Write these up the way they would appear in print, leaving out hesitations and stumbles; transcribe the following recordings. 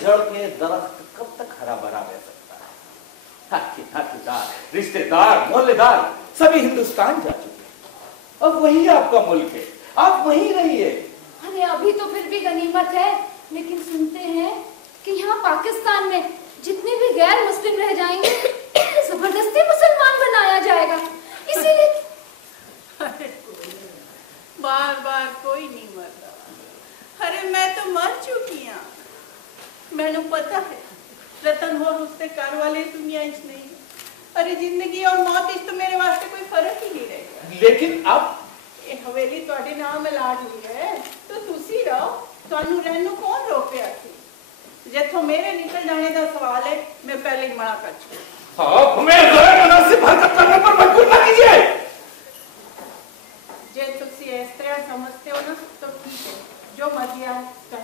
जड़ के दरख्त कब तक हरा भरा रह सकता है? नातेदार, रिश्तेदार, मोहल्लेदार सभी हिंदुस्तान जा चुके हैं। अब वही आपका मुल्क है, आप वहीं रहिए। अरे अभी तो फिर भी गनीमत है, लेकिन सुनते हैं कि यहाँ पाकिस्तान में जितने भी गैर मुस्लिम रह जाएंगे जबरदस्ती मुसलमान बनाया जाएगा, इसीलिए। अरे बार बार कोई नहीं मरता। अरे मैं तो मर चुकी हूँ। मैंने पता है रतन होर उससे कार वाले दुनिया इस नहीं। अरे जिंदगी और मौत इस तो मेरे वास्ते कोई फर्क ही नहीं रहेगा। लेकिन अब ये हवेली ਤੁਹਾਡੇ नाम अलाट हुई है तो तुसी रहो, ਤੁਹਾਨੂੰ रहने ਨੂੰ कौन रोक रहा थी? जिथों मेरे निकल जाने का सवाल है मैं पहले ही मना कर चुकी। हाँ, हमें गैर मुनासिब हरकत करने पर मजबूर न कीजिए। जे तुसी इस तरह समझते हो ना तो ठीक है, जो मर्जी आए कर।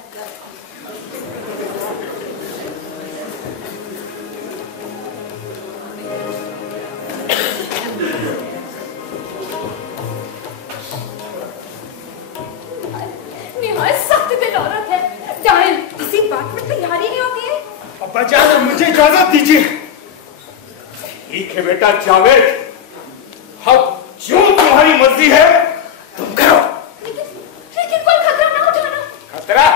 सख्त दिल औरत है, जाहिल किसी बात में तैयारी नहीं होती है। अब्बा जान मुझे इजाजत दीजिए। ठीक है बेटा जावेद, अब जो तुम्हारी मर्जी है तुम करो। लेकिन कोई खतरा ना उठाना। खतरा?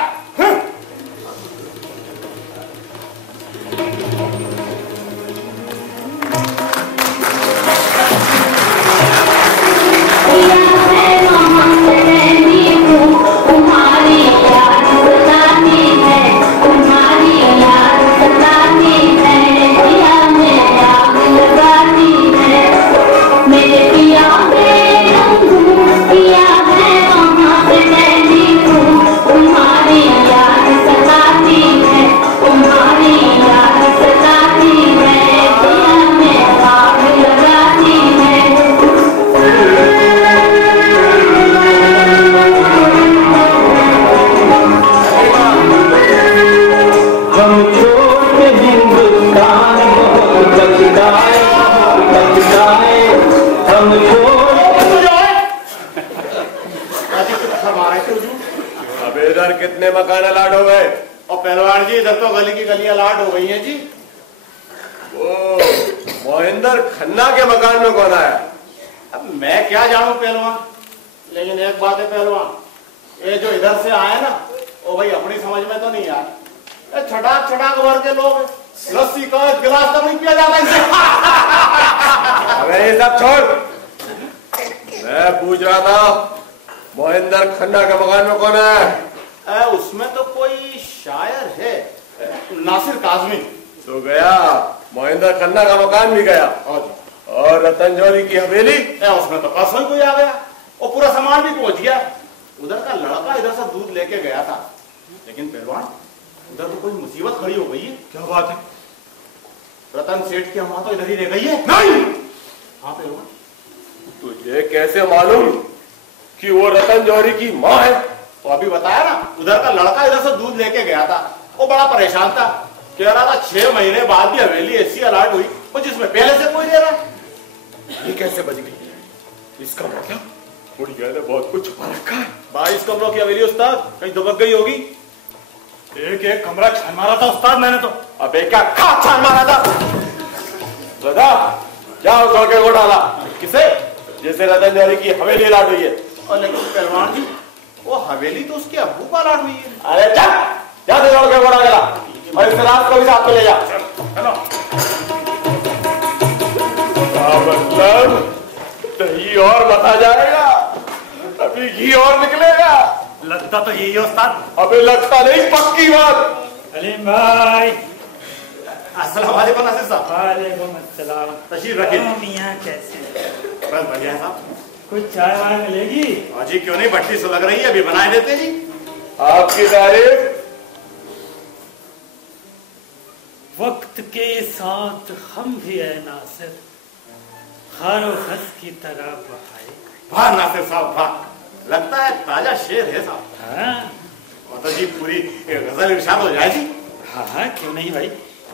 कितने मकान अलाट हो गए? और पहलवान जी इधर तो गली की गलियां अलाट हो गई हैं जी। ओ मोहिंदर खन्ना के मकान में कौन आया? अब मैं क्या जानूं पहलवान, लेकिन एक बात है पहलवान, ये जो इधर से आए ना वो भाई अपनी समझ में तो नहीं आया। छटाक छटाक भर के लोग लस्सी का गिलास तक नहीं पिया जाता इनसे। अबे ये सब छोड़, मैं पूछ रहा था मोहिंदर खन्ना के मकान में कौन है? उसमें तो कोई शायर है, नासिर काजमी। तो गया मोहिंदर खन्ना का मकान भी गया, और रतन जौहरी की हवेली उसमें तो कसम कोई आ गया और पूरा सामान भी पहुंच गया। उधर का लड़का इधर से दूध लेके गया था, लेकिन पहलवान उधर तो कोई मुसीबत खड़ी हो गई है। क्या बात है? रतन सेठ की अम्मा तो इधर ही रह गई है। नहीं। हाँ पहलवान, तुझे कैसे मालूम कि वो रतन जौहरी की माँ है? तो अभी बताया ना, उधर का लड़का इधर से दूध लेके गया था, वो बड़ा परेशान था, कह रहा था 6 महीने बाद भी हवेली ऐसी अलाट हुई और जिसमें पहले से कोई नहीं रहा। ये कैसे बच गई? इसका मतलब बुढ़िया ने बहुत कुछ छुपा रखा है। 22 कमरों की हवेली उस्ताद, कहीं दबक गई होगी। एक एक कमरा छान मारा था उस्ताद मैंने तो। अबे क्या खा छान मारा था? दादा क्या उस लड़के को डाला? किसे? जैसे रतन जौहरी की हवेली अलाट हुई है। और लेकिन पहलवान जी वो हवेली तो उसके अब्बू का अलाट हुई है। अरे चल जा दे लड़के को डाला और इस रात को भी साथ में ले जा। चलो मतलब दही और बता जाएगा, अभी घी और निकलेगा। लगता तो यही है उस्ताद। अबे लगता नहीं, पक्की बात। सलीम भाई। अस्सलाम वालेकुम नासिर साहब। वालेकुम अस्सलाम। तशरीफ रखिए। मियां कैसे? बस बढ़िया है साहब। कुछ चाय वाय मिलेगी? हाँ जी, क्यों नहीं, भट्टी से लग रही है, अभी बनाए देते जी। आपकी तारीफ। वक्त के साथ हम भी है नासिर, खारो खस की तरह बहाए। वाह नासिर साहब वाह, लगता है ताजा शेर है साहब। हाँ तो जी पूरी गजल इरशाद हो जाए जी। हाँ हाँ क्यों नहीं भाई,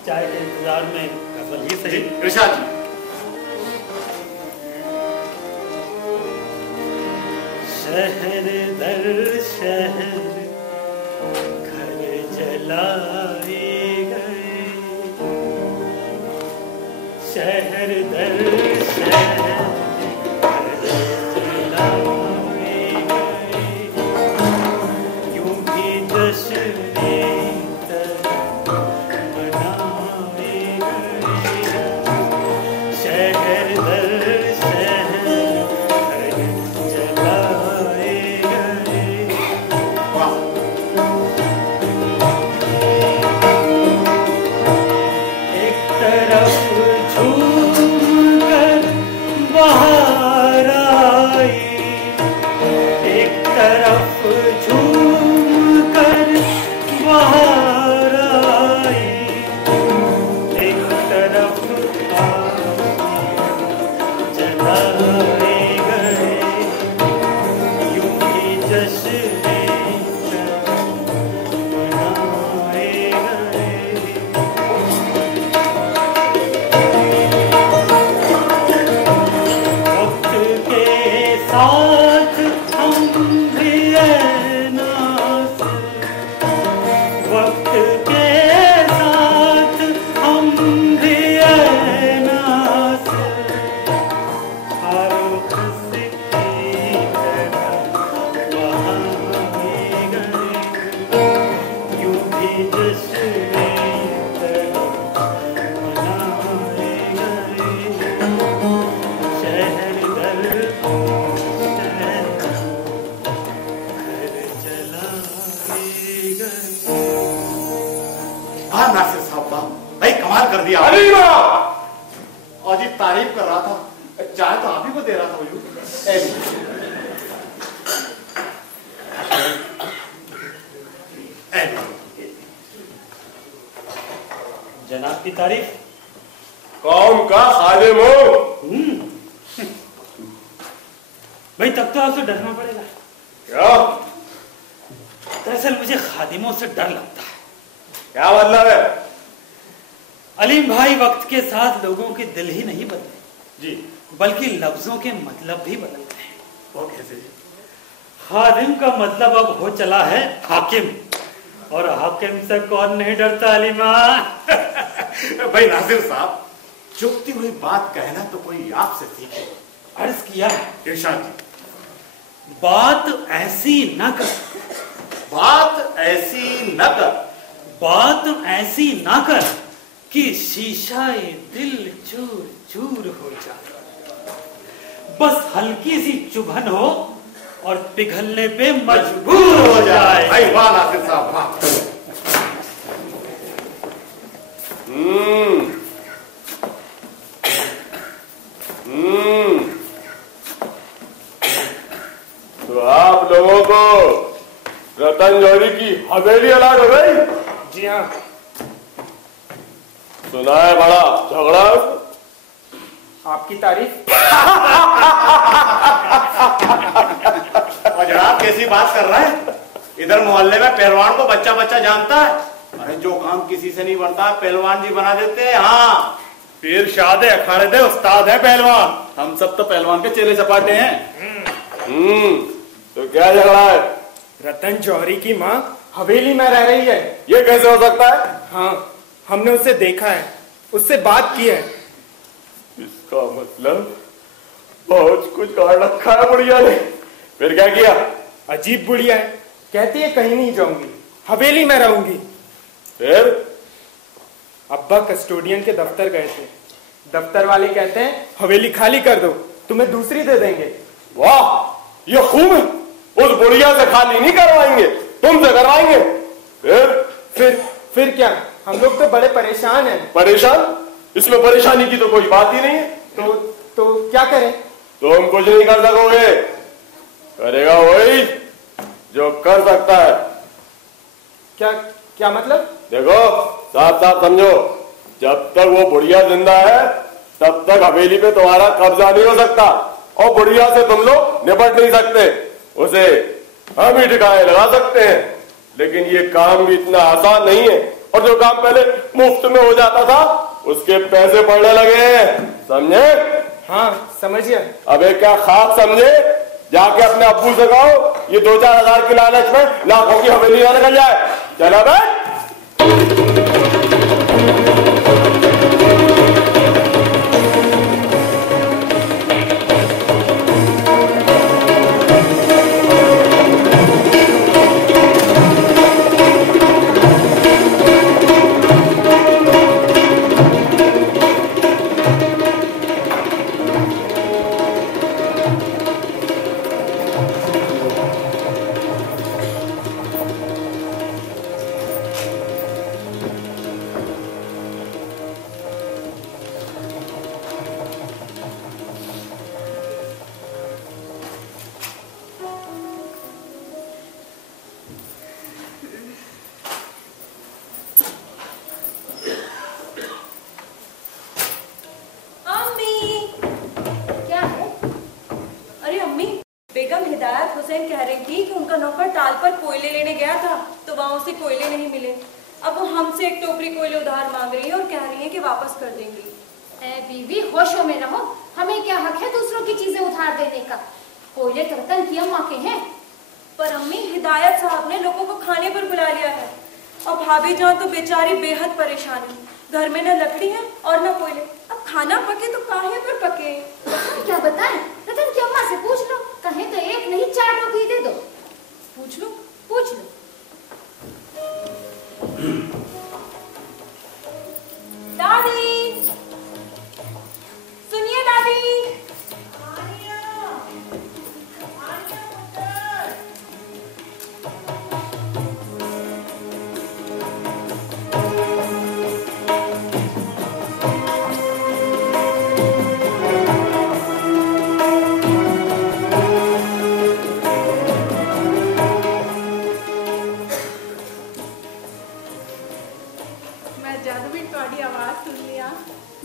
चाय के इंतजार में गजल ही सही। इरशाद जी। शहर दर शहर घर जलाए, शहर दर शहर चलाए गए, यूं भी जश्न-ए मनाए गए। शहर दर शहर चलाए गए। एक तरफ झूमकर बहार आई, एक तरफ झूमकर बहार आई, एक तरफ जलाए गए, यूं ही जश्न-ए मनाए गए। वक्त के साथ हम भी ऐनास, वक्त के साथ हम भी ऐनास, हर किसी की तरह बहाए गए, यूं भी जश्न-ए मनाए गए। शहर दर शहर चलाए गए। हाँ नासिर साहब, वाह भाई कमाल कर दिया। हलीमा! और जी तारीफ कर रहा था, चाय तो आप ही को दे रहा था हुजूर। जनाब की तारीफ। कौम का खादिम हूं। भाई तब तो आपसे डरना पड़ेगा। क्या दरअसल मुझे खादिमों से डर लगता है। क्या मतलब है? अलीम भाई, वक्त के साथ लोगों के दिल ही नहीं बदले जी बल्कि लफ्जों के मतलब भी बदल गए। वो कैसे जी? खादिम का मतलब अब हो चला है हाकिम, और हाकिम से कौन नहीं डरता अलीमा। भाई नासिर साहब, चुपती हुई बात कहना तो कोई आपसे सीखे। अर्ज किया इरशाद जी। बात ऐसी न कर, बात ऐसी न कर, बात ऐसी ना कर कि शीशाए दिल चूर चूर हो जाए। बस हल्की सी चुभन हो और पिघलने पे मजबूर हो जाए। भाई वाह नासिर साहब, वाह। तो आप लोगों को रतन जौहरी की हवेली अलाट हो गई? जी हाँ। सुना है बड़ा झगड़ा है उसमें? आपकी तारीफ। और जनाब कैसी बात कर रहा है? इधर मोहल्ले में पहलवान को बच्चा बच्चा जानता है। अरे जो काम किसी से नहीं बनता पहलवान जी बना देते हैं। हाँ, पीर शाह अखाड़े दे उस्ताद है पहलवान। हम सब तो पहलवान के चेले चपाटे हैं। तो क्या झगड़ा है? रतन जौहरी की माँ हवेली में रह रही है। ये कैसे हो सकता है? हाँ, हमने उसे देखा है, उससे बात की है। इसका मतलब बहुत कुछ काट रखा है बुढ़िया ने। फिर क्या किया? अजीब बुढ़िया है, कहती है कहीं नहीं जाऊंगी, हवेली में रहूंगी। फिर अब्बा कस्टोडियन के दफ्तर गए थे। दफ्तर वाले कहते हैं हवेली खाली कर दो, तुम्हें दूसरी दे देंगे। वाह, ये खूब है। उस बुढ़िया से खाली नहीं करवाएंगे, तुमसे करवाएंगे। फिर क्या, हम लोग तो बड़े परेशान हैं। परेशान? इसमें परेशानी की तो कोई बात ही नहीं है। तो क्या करें? तुम कुछ नहीं कर सकोगे, करेगा वही जो कर सकता है। क्या मतलब? देखो साफ साफ समझो, जब तक वो बुढ़िया जिंदा है तब तक हवेली पे तुम्हारा कब्जा नहीं हो सकता, और बुढ़िया से तुम लोग निपट नहीं सकते। उसे हम ही ठिकाने लगा सकते हैं, लेकिन ये काम भी इतना आसान नहीं है। और जो काम पहले मुफ्त में हो जाता था उसके पैसे पड़ने लगे हैं, समझे? हाँ समझिए। अबे क्या खास समझे? जाके अपने अब्बू से कहो ये 2-4 हजार की लालच में लाखों की हवेली ना निकल जाए। चला भाई। कोयले लेने गया था तो वहाँ उसे कोयले नहीं मिले। अब वो हमसे एक टोकरी कोयले उधार मांग रही है और कह रही है कि वापस कर देंगी। ए बीवी, होशों में रहो। हमें क्या हक है दूसरों की चीजें उधार देने का? कोयले तो रतन की अम्मा के हैं। पर अम्मी, हिदायत साहब ने लोगों को खाने पर बुला लिया है और भाभी जान तो बेचारी बेहद परेशान है। घर में न लकड़ी है और न कोयले। अब खाना पके तो काहे पर पके? क्या बताएं? रतन की अम्मा से पूछ लो, कहे तो एक नहीं 4 टोकरी दे दो। पूछ लो, पूछ लो। दादी, सुनिए दादी।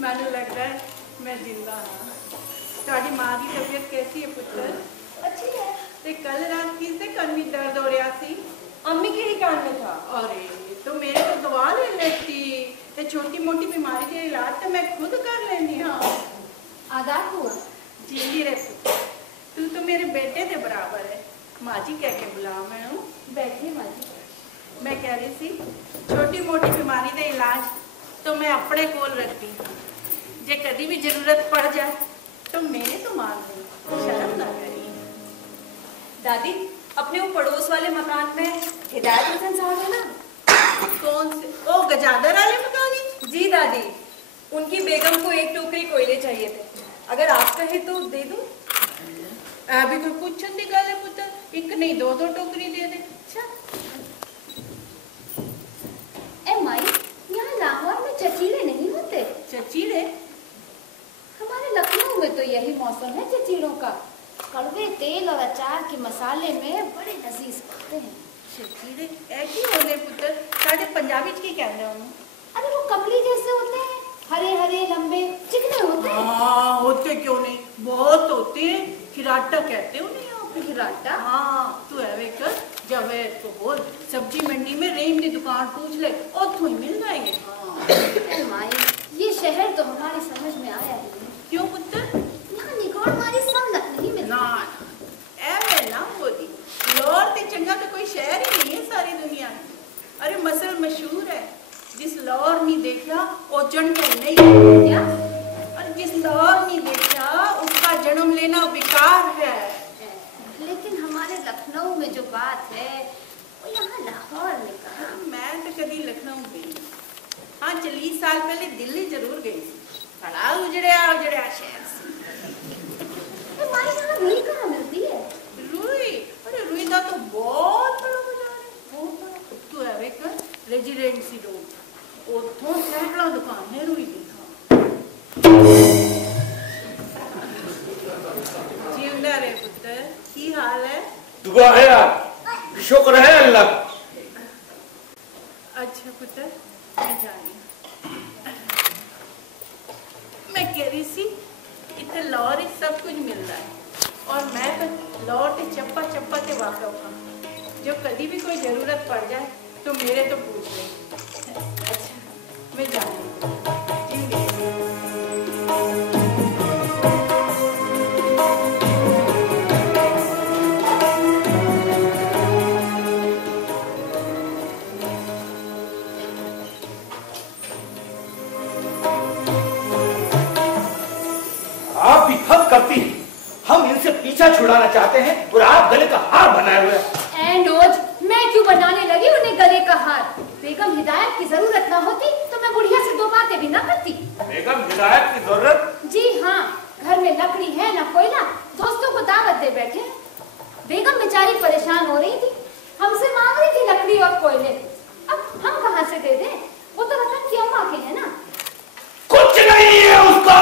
मैंने लग रहा है मैं जिंदा हाँ। ਤੁਹਾਡੀ ਮਾਂ ਦੀ ਤਬੀਅਤ कैसी है पुत्र? अच्छी है। ते कल रात किससे कान में दर्द हो रहा थी? अम्मी के ही कान में था। अरे तो मेरे को दवा ले लेती। ये छोटी मोटी बीमारी के इलाज तो मैं खुद कर लेनी। हाँ आदाब हुआ। जी रे पुत्र, तू तो मेरे बेटे के बराबर है। माँ जी कह के बुलाओ। मैं हूँ। बैठिए माँ जी। मैं कह रही थी छोटी मोटी बीमारी का इलाज तो मैं अपने कोल रखती हूँ। जे कभी भी जरूरत पड़ जाए तो मेरे तो मांग रही, शर्म ना करी। दादी, अपने वो पड़ोस वाले मकान में हिदायत हुसैन साहब है ना? कौन से? ओ गजादर वाले मकान? जी दादी, उनकी बेगम को एक टोकरी कोयले चाहिए थे। अगर आप कहे तो दे दूं? अभी कोई पूछन दी गल है पुत्र, एक नहीं 2-2 टोकरी दे दे। अच्छा ए माई, यहाँ लाहौर में चचीड़े नहीं होते? चचीड़े? हमारे लखनऊ में तो यही मौसम है चचीड़ों का। कड़वे तेल और अचार के मसाले में बड़े लजीज पकते हैं। चचीड़े ऐसी होने पुत्र, साढ़े पंजाबी की कह रहे हो? अरे वो कमली जैसे होते हैं, हरे हरे लंबे चिकने होते हैं। हाँ होते क्यों नहीं, बहुत होते हैं। खिराटा कहते हो नहीं यहाँ पे? खिराटा? हाँ तू है कर जब है तो बोल, सब्जी मंडी में रेम की दुकान पूछ ले और तू ही मिल जाएंगे। हाँ माई, ये शहर तो हमारी समझ में आया ही नहीं। क्यों पुत्र? यहाँ निगोड़ मारी संगत नहीं मिलती। ना ऐवे ना बोली, लाहौर ते चंगा तो कोई शहर ही नहीं है सारी दुनिया में। अरे मसल मशहूर है, जिस लाहौर नहीं देखा वो जन्म नहीं। क्या? और जिस लाहौर नहीं देखा उसका जन्म लेना बेकार है। लेकिन हमारे लखनऊ में जो बात है वो यहाँ लाहौर में कहा। मैं तो कभी लखनऊ गई, हाँ 40 साल पहले दिल्ली जरूर गई। बड़ा उजड़िया शहर से। माई, यहाँ रुई कहाँ मिलती है? रुई? अरे रुई का तो बहुत बड़ा बाजार है, बहुत बड़ा। तू है कर रेजिडेंसी रोड, उतों सैकड़ों दुकान है रुई की। जिंदा रे पुत्र, की हाल है? दुआ है यार, शुक्र है अल्लाह। अच्छा पुत्र, मैं जा रही हूँ। मैं कह रही थी इतने लाहौर सब कुछ मिल रहा है और मैं तो लाहौर के चप्पा चप्पा के वाकफ हूँ। जो कभी भी कोई जरूरत पड़ जाए तो मेरे तो पूछ ले। अच्छा मैं जा रही हूँ। आप भी हद करती हैं। हम इनसे पीछा छुड़ाना चाहते हैं और आप गले का हार बनाए हुए हैं। एंडोज, मैं क्यों बनाने लगी उन्हें गले का हार? बेगम हिदायत की जरूरत ना होती तो मैं बुढ़िया से 2 बातें भी ना करती। बेगम हिदायत की जरूरत? जी हाँ, घर में लकड़ी है ना कोयला, दोस्तों को दावत दे बैठे। बेगम बेचारी परेशान हो रही थी, हमसे मांग रही थी लकड़ी और कोयले। अब हम कहाँ से दे दें? वो तो रतन की अम्मा के है ना। कुछ नहीं है उसका,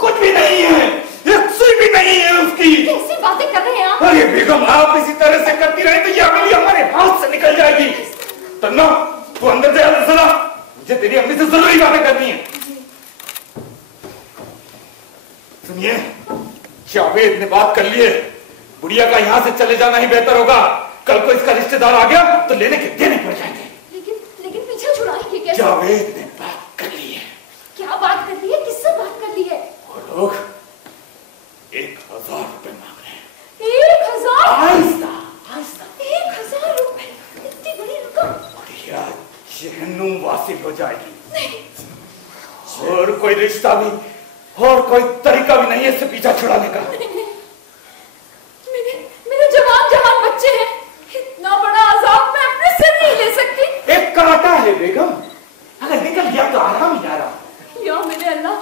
कुछ भी नहीं है, एक सुई भी नहीं है उसकी। कैसी बातें कर रहे हैं आप? अरे बेगम, आप इसी तरह से करती रहे तो ये अमली हमारे हाथ से निकल जाएगी। तन्ना, तू अंदर जा जरा, मुझे तेरी अम्मी से जरूरी बातें करनी है। सुनिए, जावेद ने बात कर ली है, बुढ़िया का यहाँ से चले जाना ही बेहतर होगा। कल को इसका रिश्तेदार आ गया तो लेने के देने पड़ जाएंगे। लेकिन पीछे छुड़ाएंगे कैसे? जावेद ने बात कर ली है। क्या बात कर ली है? किससे बात कर ली है? वो लोग 1000 रुपए मांग रहे हैं। 1000? आहिस्ता आहिस्ता। 1000 रुपए? इतनी बड़ी रकम? बढ़िया जहन्नुम वासिल हो जाएगी। और कोई रिश्ता भी और कोई तरीका भी नहीं है इससे पीछा छुड़ाने का। मेरे जवान जहान बच्चे हैं, इतना बड़ा अजाब मैं अपने सिर नहीं ले सकती। एक कांटा है बेगम, अगर निकल गया तो आराम ही आराम। या मेरे अल्लाह,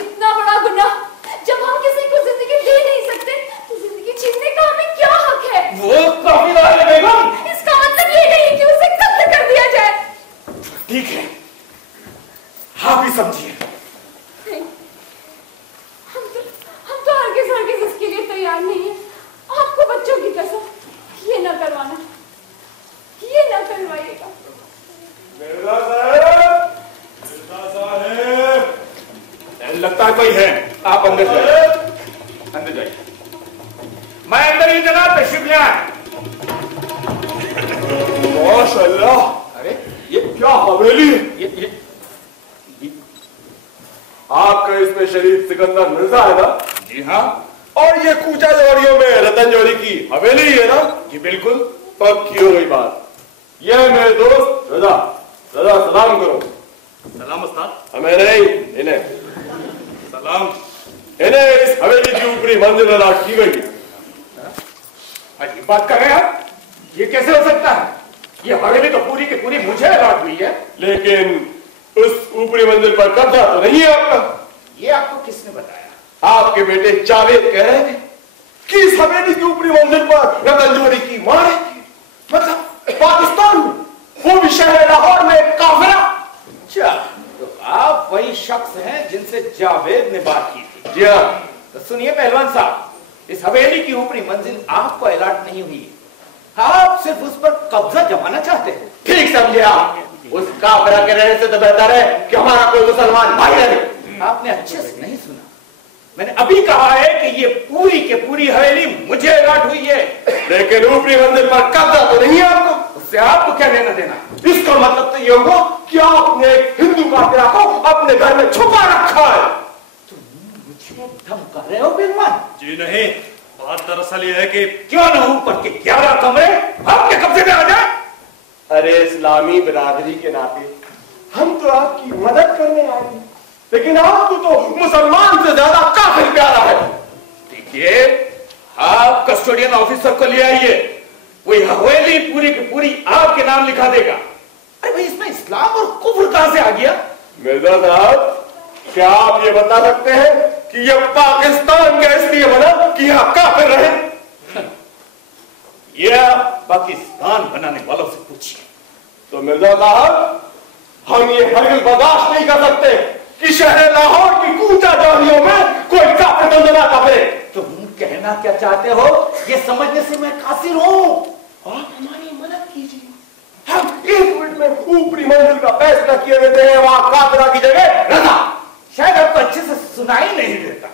इतना बड़ा गुनाह जब हम किसी को जिंदगी दे नहीं सकते तो जिंदगी छीनने का हमें क्या हक है? वो काफी है बेगम। इसका मतलब ये नहीं कि उसे कत्ल कर दिया जाए। ठीक है, आप ही समझिए। हम तो हरगिज इसके लिए तैयार नहीं है। आपको बच्चों की कसम, ये ना करवाना, ये ना करवाइएगा। मिर्जा साहब, लगता है कोई है, आप अंदर जाइए। अंदर जाइए। मैं अंदर ही जनाब तशरीफ ले आया। माशाअल्लाह। अरे ये क्या हवेली है? ये आपका इसमें शरीफ सिकंदर मिर्जा है ना? जी हाँ। और ये कूचा जोड़ियों में रतन जोड़ी की हवेली है ना? जी बिल्कुल। पक्की हो गई बात। ये है मेरे दोस्त रजा। रजा सलाम करो। सलाम उस्ताद। हमें नहीं, इन्हें सलाम। इन्हें इस हवेली की ऊपरी मंजिल अलाट की गई। अजीब बात कर रहे हैं आप। ये कैसे हो सकता है? ये हवेली तो पूरी की पूरी मुझे अलाट हुई है। लेकिन उस ऊपरी मंजिल पर कब्जा तो नहीं है आपका। ये आपको किसने बताया? आपके बेटे जावेद कह रहे थे कि इस हवेली की ऊपरी मंजिल पर रतन जोड़ी की मां रहती है। मतलब पाकिस्तान में, वो भी शहर लाहौर में एक काफिला। अच्छा, तो आप वही शख्स हैं जिनसे जावेद ने बात की थी? जी हाँ। तो सुनिए पहलवान साहब, इस हवेली की ऊपरी मंजिल आपको अलाट नहीं हुई है। आप सिर्फ उस पर कब्जा जमाना चाहते हैं। ठीक समझे आप। उस काफिला के रहने से तो बेहतर है कि हमारा कोई मुसलमान भाई रहे। आपने अच्छे से नहीं सुना। मैंने अभी कहा है कि ये पूरी के पूरी हवेली मुझे अलाट हुई है। लेकिन ऊपरी मंजिल पर कब्जा तो नहीं है आपको। उससे आपको क्या लेना देना? इसका मतलब तो ये हुआ कि आपने एक हिंदू काफिला को अपने घर में छुपा रखा है। तुम मुझे धमका रहे हो पहलवान? जी नहीं, बात दरअसल ये है कि क्यों न ऊपर के 11 कमरे आपके कब्जे में आ जाए। अरे इस्लामी बिरादरी के नाते हम तो आपकी मदद करने आए हैं, लेकिन आपको तो मुसलमान से ज्यादा काफिर प्यारा है। देखिए, आप कस्टोडियन ऑफिसर को ले आइए, वही हवेली पूरी की पूरी आपके नाम लिखा देगा। अरे भाई, इसमें इस्लाम और कुफ्र कहां से आ गया? मिर्जा साहब, क्या आप ये बता सकते हैं कि यह पाकिस्तान क्या इसलिए बना कि यहां काफिर रहे? यह पाकिस्तान बनाने वालों से पूछिए। तो मिर्जा साहब, हम ये हरगिज़ बर्दाश्त नहीं कर सकते कि शहर लाहौर की कूचा जालियों में कोई काफिर नजर आता है। तुम कहना क्या चाहते हो, ये समझने से मैं कासिर हूं। आप हमारी मदद कीजिए। हम 1 मिनट में ऊपरी मंजिल का फैसला किए देते हैं, वहां काफिरा की जगह रजा। शायद आपको अच्छे से सुनाई नहीं देता।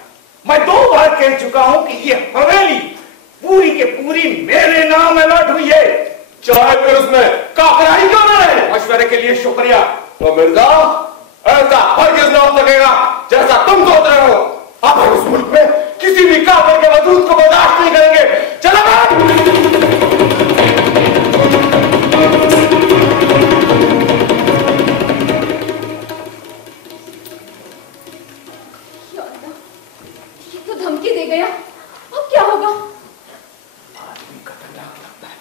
मैं 2 बार कह चुका हूं कि ये हवेली पूरी के पूरी मेरे नाम अलाट हुई है। चाहे फिर उसमें काफिरा ही क्यों न रहे। मशवरे के लिए शुक्रिया। तो मिर्जा, ऐसा हरगिज़ न हो सकेगा जैसा तुम सोच रहे हो। अब हम इस मुल्क में किसी भी काफिर के वजूद को बर्दाश्त नहीं करेंगे। चलो ये तो धमकी दे गया। अब क्या होगा? आदमी खतरनाक लगता है,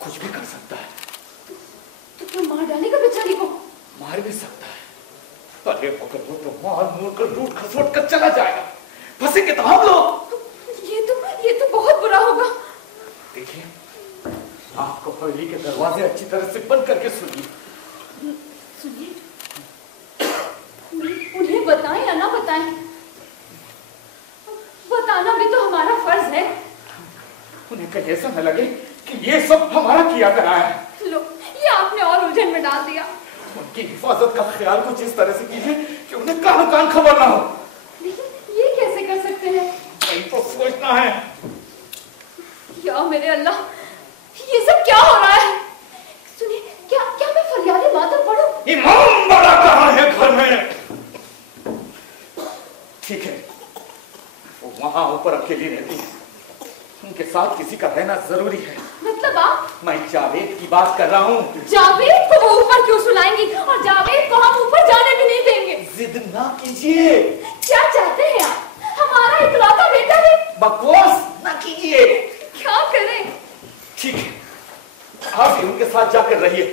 कुछ भी कर सकता है। तो क्या मार डालेगा बेचारी को? मार भी सकता है। अरे मगर वो तो मार मूर कर रूट खसोट कर चला जाएगा। फंसेंगे तो हम लोग। ये तो बहुत बुरा होगा। देखिए, आपको हवेली के दरवाजे अच्छी तरह से बंद करके सुनिए। उन्हें बताएं या ना बताएं, बताना भी तो हमारा फर्ज है। उन्हें कहीं ऐसा न लगे कि ये सब हमारा किया करा है। लो, ये आपने और उलझन में डाल दिया। उनकी हिफाजत का ख्याल कुछ इस तरह से कीजिए कि उन्हें कानो कान खबर ना हो। लेकिन ये कैसे कर सकते हैं? वही तो सोचना है। या मेरे अल्लाह, ये सब क्या हो रहा है? सुनिए, क्या मैं फरियादी मातम पढ़ूं? इमाम बड़ा कहाँ है घर में? ठीक है, वो वहां ऊपर अकेली रहती है, उनके साथ किसी का रहना जरूरी है। मतलब आप? मैं जावेद की बात कर रहा हूँ। जावेद को वो ऊपर क्यों सुलाएंगी? और जावेद को हम ऊपर जाने भी नहीं देंगे। जिद ना कीजिए। क्या चाहते हैं आप? हमारा इकलौता बेटा है। बकवास ना कीजिए। क्या करें? ठीक है, आप भी उनके साथ जाकर रहिए,